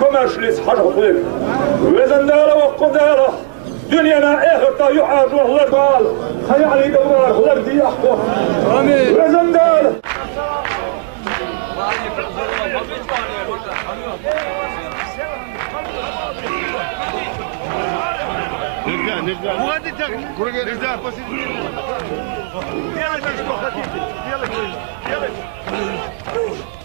Kommerschlis harcı vezendara ve qudara dünyana ehta yuhajular dal hayali dawar hular diyahko amin vezendar نرجع وغادي نرجع يلا